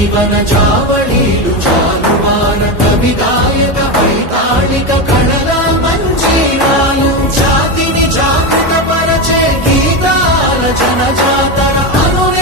జీవన చావళీలు చాలువాన కవిదాయక వైతాళిక కళల మంజీరాలు జాతిని జాగృత పరచే గీతాల జనజాతర జాతర